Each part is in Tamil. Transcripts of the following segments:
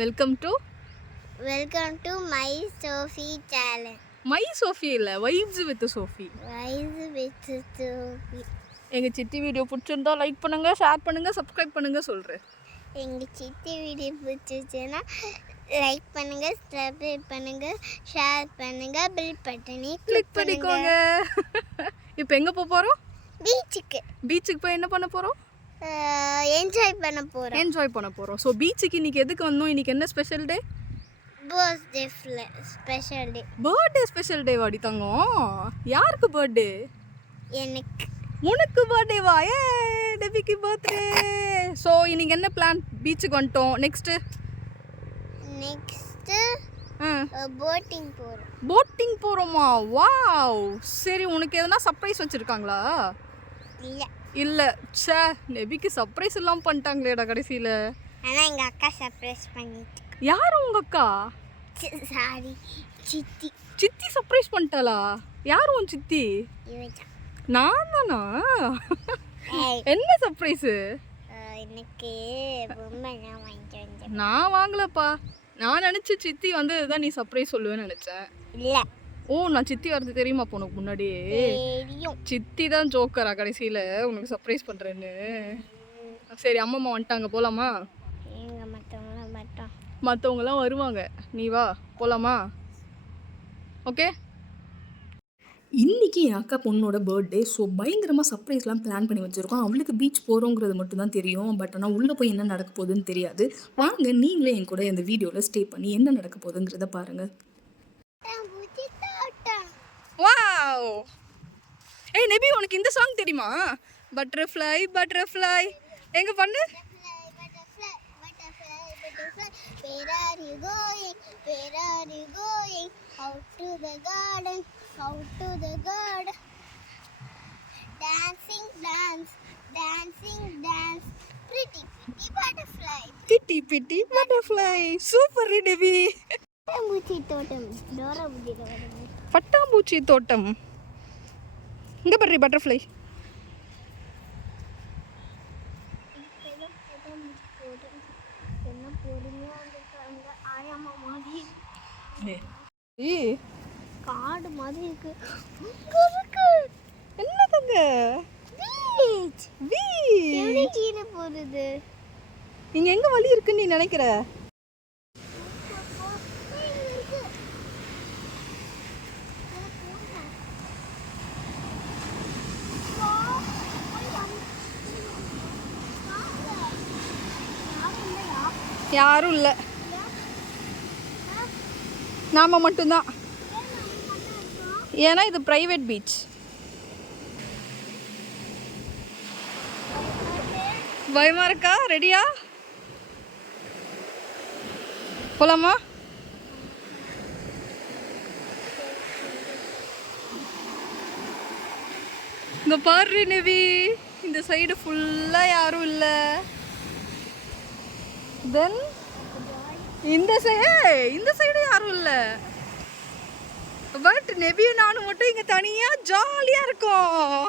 Welcome to my Sophie channel. My Sophie இல்லை, வைப்ஸ் வித் சோஃபி. எங்கள் சித்தி வீடியோ பிடிச்சிருந்தா லைக் பண்ணுங்கள், ஷேர் பண்ணுங்கள், சப்ஸ்கிரைப் பண்ணுங்கள் சொல்கிறேன். எங்கள் சித்தி வீடியோ பிடிச்சிருச்சுன்னா லைக் பண்ணுங்கள், சப்ஸ்கிரைப் பண்ணுங்கள், ஷேர் பண்ணுங்கள், பில் பட்டனை கிளிக் பண்ணிக்கோங்க. இப்போ எங்கே போக போகிறோம்? பீச்சுக்கு போய் என்ன பண்ண போகிறோம்? என்ஜாய் பண்ண போகிறோம். ஸோ பீச்சுக்கு இன்றைக்கி எதுக்கு வந்தோம்? இன்றைக்கி என்ன special day? Birthday special day வாடி தங்கம். யாருக்கு பர்த்டே? எனக்கு. உனக்கு பர்த்டேவா? ஏ டெபிக்கு பர்த்டே. ஸோ இன்னைக்கு என்ன பிளான்? பீச்சுக்கு வந்துட்டோம். நெக்ஸ்ட்டு போட்டிங் போகிறோமா? வாவ், சரி. உனக்கு எதனா சர்ப்ரைஸ் வச்சுருக்காங்களா? இல்லை. சே, நெபிக்கு சர்ப்ரைஸ் எல்லாம் பண்ணிட்டாங்களேடா கடைசியில். ஆனால் எங்கள் அக்கா சர்ப்ரைஸ் பண்ணிட்டு. யார் உங்கள் அக்கா? சாரி, சித்தி சர்ப்ரைஸ் பண்ணிட்டாளா? யார் உன் சித்தி? நான் தானா? என்ன சர்ப்ரைஸு? எனக்கு பொம்மைலாம் வாங்கிட்டு வந்தேன். நான் வாங்கலப்பா. நான் நினச்ச சித்தி வந்து இதுதான் நீ சர்ப்ரைஸ் சொல்லுவேன்னு நினச்சேன். இல்லை. ஓ, நான் சித்தி வரது தெரியுமா உனக்கு முன்னாடியே? சித்தி தான் ஜோக்கரா கடைசியில் உனக்கு சர்ப்ரைஸ் பண்ணுறேன்னு. சரி, அம்மம்மா வந்துட்டாங்க, போகலாமா? மற்றவங்களாம் வருவாங்க, நீ வா, போகலாமா? ஓகே. இன்றைக்கி என் அக்கா பொண்ணோட பர்த்டே. ஸோ பயங்கரமாக சர்ப்ரைஸ்லாம் பிளான் பண்ணி வச்சுருக்கோம். அவளுக்கு பீச் போகிறோங்கிறது மட்டும்தான் தெரியும். பட் ஆனால் உள்ளே போய் என்ன நடக்க போகுதுன்னு தெரியாது. வாங்க, நீங்களே என் கூட இந்த வீடியோவில் ஸ்டே பண்ணி என்ன நடக்க போகுதுங்கிறத பாருங்கள். வாவ்! ஏய் நெபி, உனக்கு இந்த சாங் தெரியுமா? Butterfly butterfly. எங்கே பண்ணு? Where are you going? Where are you going? Out to the garden, out to the garden. Dancing, dance, dancing, dance. Pretty, pretty butterfly. Pretty, pretty butterfly. Super, Devi. பட்டாம்பூச்சி தோட்டம். டோரா புஜி தோட்டம். பட்டாம்பூச்சி தோட்டம். இங்க பாரு பட்டர்ஃப்ளை. காடு மாதிரி இருக்கு. என்ன தங்க? பீச். எப்படி கீழே போறது? இங்க எங்க வழி இருக்குன்னு நீ நினைக்கிற? யாரும் இல்லை, நாம மட்டும்தான். ஏன்னா இது பிரைவேட் பீச். பயமா இருக்கா? ரெடியா? போலாமா? இங்க பாரு நெவி, இந்த சைடு ஃபுல்லா யாரும் இல்லை. தென் இந்த சைடு யாரும் இல்லை. பட் நெபியும் நானும் மட்டும் இங்கே தனியாக ஜாலியாக இருக்கோம்.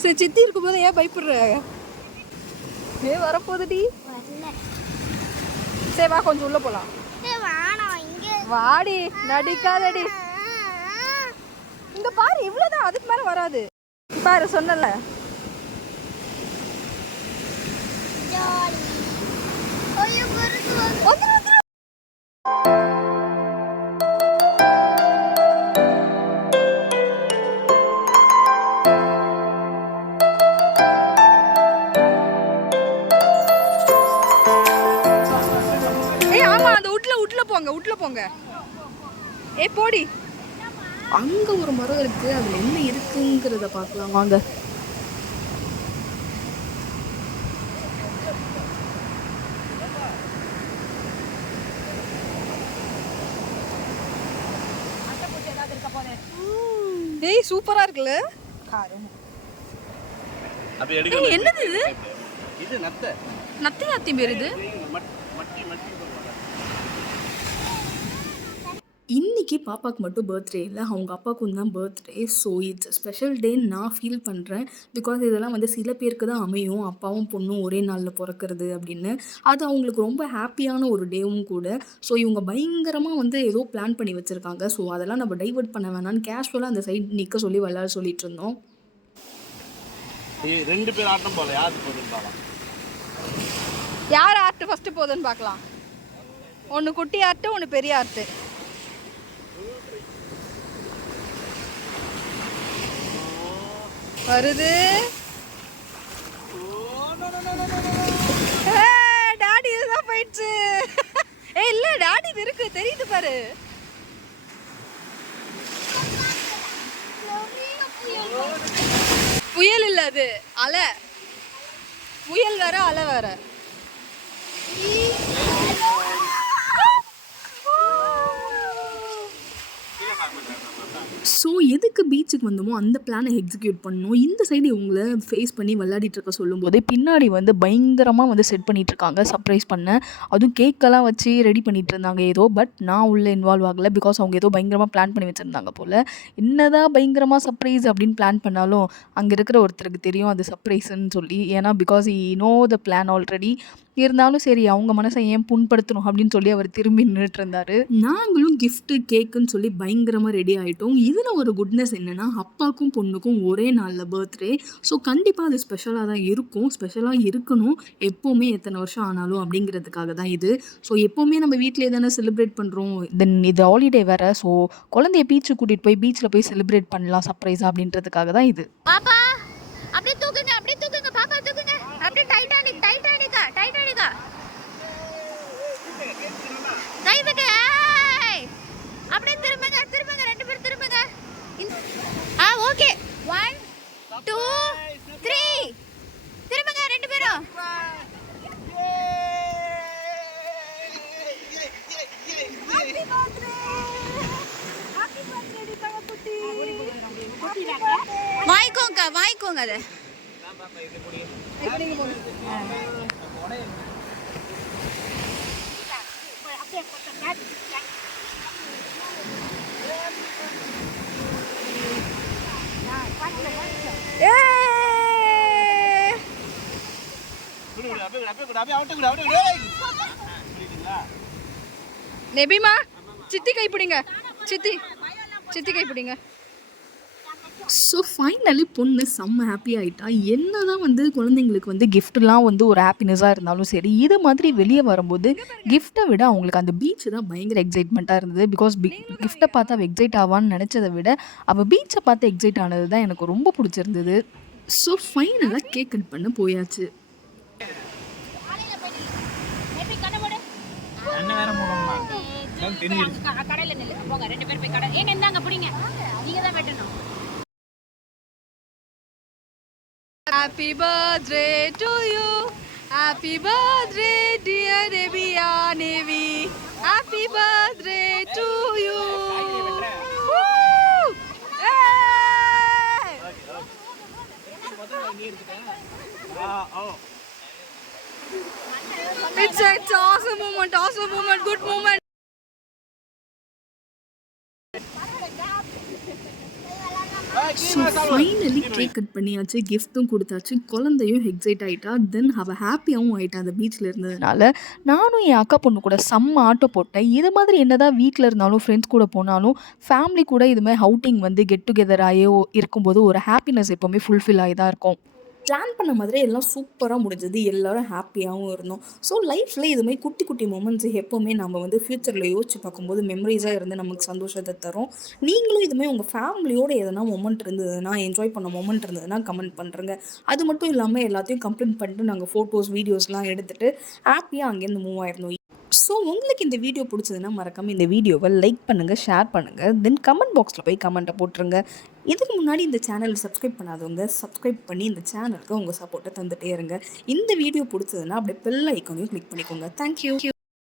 சரி, சித்தி இருக்கும்போது ஏன் பயப்படுற? வரப்போகுதுடி. சரி வா, கொஞ்சம் உள்ளே போகலாம். வாடி, நடிக்காதடி. இங்கே பாரு, இவ்வளோதான், அதுக்கு மேலே வராது. பாரு, சொன்னல. உள்ள போங்க. ஏ போடி. அங்க ஒரு மரம் இருக்கு, அதுல என்ன இருக்குங்கிறத பார்க்கலாம் வாங்க. ஏய் சூப்பரா இருக்குல்ல? என்னது இது? இது நத்தை. நத்தையாத்தி பேர் இது. இன்னைக்கு பாப்பாக்கு மட்டும் பர்த்டே இல்ல. அவங்க அப்பாவுக்கும் தான் பர்த்டே. ஸோ இட்ஸ் ஸ்பெஷல் டேன்னு நான் ஃபீல் பண்றேன். பிகாஸ் இதெல்லாம் வந்து சில பேருக்கு தான் அமையும். அப்பாவும் பொண்ணும் ஒரே நாள்ல பொறக்கறது அப்படின்னு. அது அவங்களுக்கு ரொம்ப ஹேப்பியான ஒரு டேவும் கூட. ஸோ இவங்க பயங்கரமா வந்து ஏதோ பிளான் பண்ணி வச்சிருக்காங்க. ஸோ அதெல்லாம் நம்ம டைவர்ட் பண்ண வேணாம்னு கேஷுவலா அந்த சைடு நிக்க சொல்லி விளையாட சொல்லிட்டு இருந்தோம். 2 பேர் ஆட்டம் போல யாருக்கு போகுதுன்னு பார்க்கலாம். யார் ஆர்ட் ஃபர்ஸ்ட் போகுதுன்னு பார்க்கலாம். ஒன்று குட்டி ஆர்ட்டு, ஒன்று பெரிய ஆர்ட்டு. வருது. டாடி இதுதான் போயிடுச்சு. இல்ல டாடி இது இருக்கு, தெரியுது பாரு. புயல் இல்ல, அது அலை. புயல் வேற, அலை வேற. ஸோ எதுக்கு பீச்சுக்கு வந்தோமோ அந்த பிளானை எக்ஸிக்யூட் பண்ணணும். இந்த சைடு இவங்கள ஃபேஸ் பண்ணி விளையாடிட்டு இருக்க சொல்லும்போது பின்னாடி வந்து பயங்கரமாக வந்து செட் பண்ணிட்டு இருக்காங்க சர்ப்ரைஸ் பண்ண. அதுவும் கேக்கெல்லாம் வச்சு ரெடி பண்ணிட்டு இருந்தாங்க ஏதோ. பட் நான் உள்ள இன்வால்வ் ஆகலை. பிகாஸ் அவங்க ஏதோ பயங்கரமாக பிளான் பண்ணி வச்சுருந்தாங்க போல். என்னதான் பயங்கரமாக சர்ப்ரைஸ் அப்படின்னு பிளான் பண்ணாலும் அங்கே இருக்கிற ஒருத்தருக்கு தெரியும் அது சர்ப்ரைஸ்ன்னு சொல்லி. ஏன்னா because no the plan already. இருந்தாலும் சரி அவங்க மனசை ஏன் புண்படுத்தணும் அப்படின்னு சொல்லி அவர் திரும்பி நின்றுட்டு இருந்தாரு. நாங்களும் கிஃப்ட்டு கேக்குன்னு சொல்லி பயங்கரமாக ரெடி ஆகிட்டோம். இதில் ஒரு குட்னஸ் என்னென்னா அப்பாவுக்கும் பொண்ணுக்கும் ஒரே நாளில் பர்த்டே. ஸோ கண்டிப்பாக அது ஸ்பெஷலாக தான் இருக்கும். ஸ்பெஷலாக இருக்கணும் எப்போவுமே, எத்தனை வருஷம் ஆனாலும் அப்படிங்கிறதுக்காக தான் இது. ஸோ எப்போவுமே நம்ம வீட்டிலே தானே செலிப்ரேட் பண்ணுறோம். தென் இது ஹாலிடே வேறு. ஸோ குழந்தைய பீச்சுக்கு கூட்டிகிட்டு போய் பீச்சில் போய் செலிப்ரேட் பண்ணலாம் சர்ப்ரைஸாக அப்படின்றதுக்காக தான் இது. பாப்பா அப்படியே தூக்குங்க, அப்படியே தூக்குங்க, பாப்பா தூக்குங்க. அப்படியே டைட்டானிக் டைட்டானிக்கா டைட்டானிக்கா டைவுக்கு. அப்படியே திரும்புங்க திரும்புங்க, 2 பேரும் திரும்புங்க. ஓகே 1 2 3 திரும்புங்க 2 பேரும். ஹாப்பி பர்த்டே, ஹாப்பி பர்த்டே பழக்குட்டி. வாங்கிக்கோங்க வாங்கிக்கோங்க. அது நெபிமா சித்தி கை பிடிங்க, சித்தி சித்தி கை பிடிங்க. ஸோ ஃபைனலி பொண்ணு செம்ம ஹாப்பி ஆகிட்டா. என்ன தான் வந்து குழந்தைங்களுக்கு வந்து கிஃப்ட்லாம் வந்து ஒரு ஹாப்பினஸாக இருந்தாலும் சரி, இது மாதிரி வெளியே வரும்போது கிஃப்ட்டை விட அவங்களுக்கு அந்த பீச்சு தான் பயங்கர எக்ஸைட்மெண்ட்டாக இருந்தது. பிகாஸ் கிஃப்ட்டை பார்த்து அவள் எக்ஸைட் ஆவான்னு நினச்சதை விட அவள் பீச்சை பார்த்து எக்ஸைட் ஆனது தான் எனக்கு ரொம்ப பிடிச்சிருந்தது. ஸோ ஃபைனலாக கேக் கட் பண்ண போயாச்சு. கடையில நில்லு போங்க, 2 பேர் போய் கடை. ஏங்க இந்தாங்க பிடிங்க, நீங்க தான் வெட்டணும். Happy birthday to you, happy birthday dear Nebiya Nevi, happy birthday to you. Woo! Hey! It's awesome moment, good moment. So finally cake cut பண்ணியாச்சு, கிஃப்ட்டும் கொடுத்தாச்சு, குழந்தையும் எக்ஸைட் ஆகிட்டா. தென் அவள் ஹாப்பியாகவும் ஆகிட்டா அந்த பீச்சில் இருந்ததுனால. நானும் என் அக்கா பொண்ணு கூட செம்ம ஆட்டோ போட்டேன். இது மாதிரி என்ன தான் வீட்டில் இருந்தாலும் ஃப்ரெண்ட்ஸ் கூட போனாலும் ஃபேமிலி கூட இது மாதிரி அவுட்டிங் வந்து கெட் டுகெதர் ஆகியோ இருக்கும்போது ஒரு ஹாப்பினஸ் எப்போவுமே ஃபுல்ஃபில் ஆகி தான் இருக்கும். பிளான் பண்ண மாதிரி எல்லாம் சூப்பராக முடிஞ்சது. எல்லோரும் ஹாப்பியாகவும் இருந்தோம். ஸோ லைஃப்பில் இது மாதிரி குட்டி குட்டி மொமெண்ட்ஸ் எப்போவுமே நம்ம வந்து ஃப்யூச்சரில் யோசிச்சு பார்க்கும்போது மெமரிஸாக இருந்து நமக்கு சந்தோஷத்தை தரும். நீங்களும் இதுமாதிரி உங்கள் ஃபேமிலியோடு எதனா மொமெண்ட் இருந்ததுன்னா, என்ஜாய் பண்ண மொமெண்ட் இருந்ததுன்னா கமெண்ட் பண்ணுறங்க. அது மட்டும் இல்லாமல் எல்லாத்தையும் கம்ப்ளீட் பண்ணிட்டு நாங்கள் ஃபோட்டோஸ் வீடியோஸ்லாம் எடுத்துகிட்டு ஹாப்பியாக அங்கேருந்து மூவ் ஆயிருந்தோம். ஸோ உங்களுக்கு இந்த வீடியோ பிடிச்சதுன்னா மறக்காமல் இந்த வீடியோவை லைக் பண்ணுங்கள், ஷேர் பண்ணுங்கள். தென் கமெண்ட் பாக்ஸில் போய் கமெண்ட்டை போட்டுருங்க. இதுக்கு முன்னாடி இந்த சேனல் சப்ஸ்கிரைப் பண்ணாதவங்க சப்ஸ்கிரைப் பண்ணி இந்த சேனலுக்கு உங்கள் சப்போர்ட்டை தந்துகிட்டே இருங்க. இந்த வீடியோ பிடிச்சதுன்னா அப்படியே பெல் ஐக்கானையும் கிளிக் பண்ணிக்கோங்க. தேங்க்யூ.